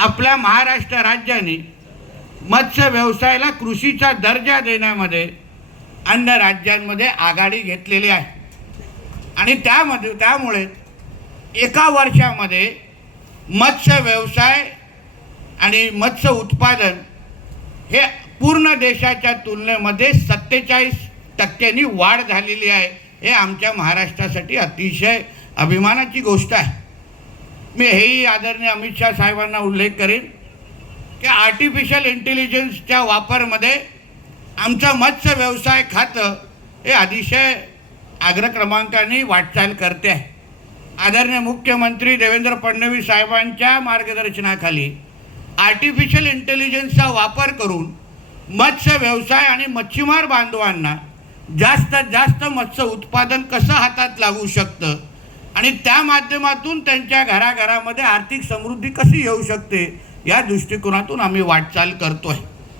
आपल्या महाराष्ट्र राज्याने मत्स्य व्यवसायाला कृषीचा दर्जा देण्यामध्ये अन्य राज्यांमध्ये आघाडी घेतलेली आहे आणि त्यामुळे एका वर्षामध्ये मत्स्य व्यवसाय आणि मत्स्य उत्पादन हे पूर्ण देशाच्या तुलनेमध्ये 47% वाढ झालेली आहे। हे आमच्या महाराष्ट्रासाठी अतिशय अभिमानाची गोष्ट आहे। मी हेही आदरणीय अमित शाह साहेबांना उल्लेख करेन की आर्टिफिशियल इंटेलिजन्सच्या वापरामध्ये आमचं मत्स्य व्यवसाय खातं हे अतिशय अग्रक्रमांकाने वाटचाल करते आहे। आदरणीय मुख्यमंत्री देवेंद्र फडणवीस साहेबांच्या मार्गदर्शनाखाली आर्टिफिशियल इंटेलिजन्सचा वापर करून मत्स्य व्यवसाय आणि मच्छीमार बांधवांना जास्तीत जास्त मत्स्य उत्पादन कसं हातात लागू शकतं आणि त्या माध्यमातून त्यांच्या घराघरामध्ये आर्थिक समृद्धी कशी येऊ शकते या दृष्टिकोनातून आम्ही वाटचाल करतोय।